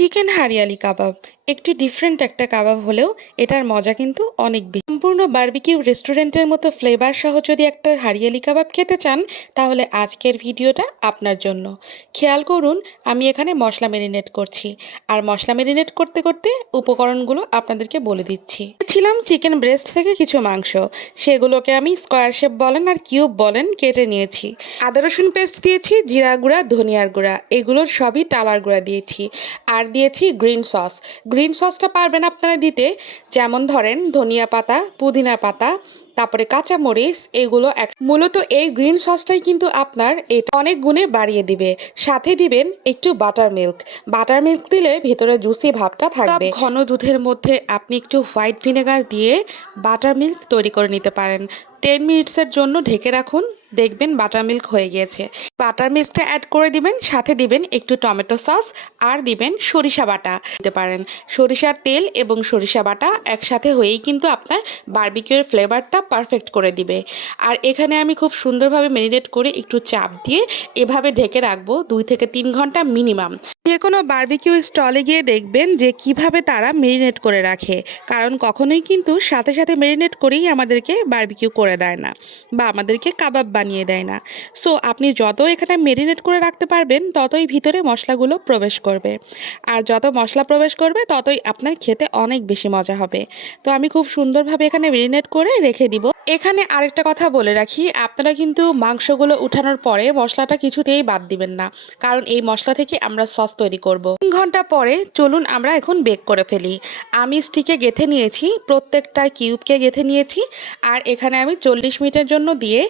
Chicken hariyali কাবাব একটু different একটা কাবাব হলেও এটার মজা কিন্তু অনেক বেশি। সম্পূর্ণ বার্বিকিউ রেস্টুরেন্টের মতো ফ্লেভার সহ যদি একটা হারিয়ালি কাবাব খেতে চান, তাহলে আজকের ভিডিওটা আপনার জন্য। খেয়াল করুন, আমি এখানে মশলা মেরিনেট করছি। আর মশলা মেরিনেট করতে করতে উপকরণগুলো আপনাদেরকে বলে দিচ্ছি। ছিলাম চিকেন ব্রেস্ট থেকে কিছু মাংস। সেগুলোকে আমি স্কোয়ার শেপ বলেন আর কিউব বলেন কেটে নিয়েছি। আদা, রসুন পেস্ট দিয়েছি জিরা গুঁড়া, ধনিয়ার গুঁড়া। এগুলোর সবই টালার গুঁড়া দিয়েছি। আর দিয়েছি গ্রিন সস গ্রিন সসটা পারবেন আপনারা দিতে। যেমন ধরেন ধনিয়া পাতা পুদিনা পাতা তারপরে কাঁচামরিচ এগুলো এক মূলত এই গ্রিন সসটাই কিন্তু আপনার এটা অনেক গুণে বাড়িয়ে দিবে। সাথে দিবেন একটু বাটার মিল্ক। বাটার মিল্ক দিলে ভেতরে জুসি ভাবটা থাকবে। ঘন দুধের মধ্যে আপনি একটু হোয়াইট ভিনেগার দিয়ে বাটার মিল্ক তৈরি করে নিতে পারেন। টেন মিনিটসের জন্য ঢেকে রাখুন। দেখবেন বাটার মিল্ক হয়ে গিয়েছে। বাটার মিল্কটা অ্যাড করে দিবেন সাথে দিবেন একটু টমেটো সস আর দিবেন সরিষা বাটা দিতে পারেন। সরিষার তেল এবং সরিষা বাটা একসাথে হয়েই কিন্তু আপনার বারবিকিউর ফ্লেভারটা পারফেক্ট করে দিবে। আর এখানে আমি খুব সুন্দরভাবে মেরিনেট করে একটু চাপ দিয়ে এভাবে ঢেকে রাখব দুই থেকে তিন ঘণ্টা মিনিমাম যে কোনো বার্বিকিউ স্টলে গিয়ে দেখবেন যে কীভাবে তারা মেরিনেট করে রাখে। কারণ কখনোই কিন্তু সাথে সাথে মেরিনেট করেই আমাদেরকে বার্বিকিউ করে দেয় না বা আমাদেরকে কাবাব বানিয়ে দেয় না। সো আপনি যত এখানে মেরিনেট করে রাখতে পারবেন, ততই ভিতরে মশলাগুলো প্রবেশ করবে। আর যত মশলা প্রবেশ করবে, ততই আপনার খেতে অনেক বেশি মজা হবে। তো আমি খুব সুন্দরভাবে এখানে মেরিনেট করে রেখে দিব। এখানে আরেকটা কথা বলে রাখি, আপনারা কিন্তু মাংসগুলো উঠানোর পরে মশলাটা কিছুতেই বাদ দিবেন না, কারণ এই মশলা থেকে আমরা সস তৈরি করব। তিন ঘণ্টা পরে চলুন আমরা এখন বেক করে ফেলি। আমি স্টিকে গেথে নিয়েছি, প্রত্যেকটা কিউবকে গেথে নিয়েছি, আর এখানে আমি চল্লিশ মিনিটের জন্য দিয়ে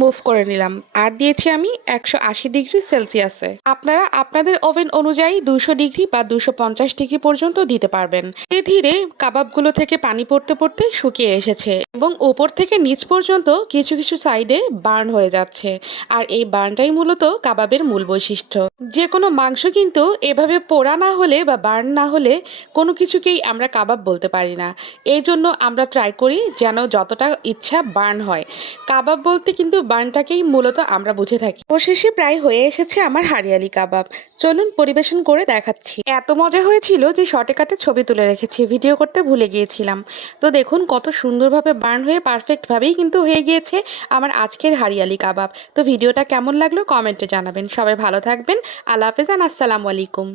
মুভ করে নিলাম, আর দিয়েছি আমি একশো আশি ডিগ্রি সেলসিয়াসে। আপনারা আপনাদের ওভেন অনুযায়ী দুশো ডিগ্রি বা দুশো ডিগ্রি পর্যন্ত দিতে পারবেন। ধীরে ধীরে কাবাবগুলো থেকে পানি পড়তে পড়তে শুকিয়ে এসেছে। এবং ওপর থেকে নিচ পর্যন্ত কিছু কিছু সাইডে বার্ন হয়ে যাচ্ছে। আর এই বার্নটাই মূলত কাবাবের মূল বৈশিষ্ট্য। যে কোনো মাংস কিন্তু এভাবে পোড়া না হলে বা বার্ন না হলে কোনো কিছুকেই আমরা কাবাব বলতে পারি না। এই জন্য আমরা ট্রাই করি যেন যতটা ইচ্ছা বার্ন হয়। কাবাব বলতে কিন্তু বার্নটাকেই মূলত আমরা বুঝে থাকি। অবশেষে প্রায় হয়ে এসেছে আমার হারিয়ালি কাবাব। চলুন পরিবেশন করে দেখাচ্ছি। এত মজা হয়েছিল যে শর্টে কাটে ছবি তুলে রেখেছি। ভিডিও করতে ভুলে গিয়েছিলাম। তো দেখুন কত সুন্দরভাবে বার্ন হয়ে পারফেক্টভাবেই কিন্তু হয়ে গিয়েছে আমার আজকের হারিয়ালি কাবাব। তো ভিডিওটা কেমন লাগল? কমেন্টে জানাবেন। সবাই ভালো থাকবেন। আল্লাহ হাফেজ আসসালামু আলাইকুম।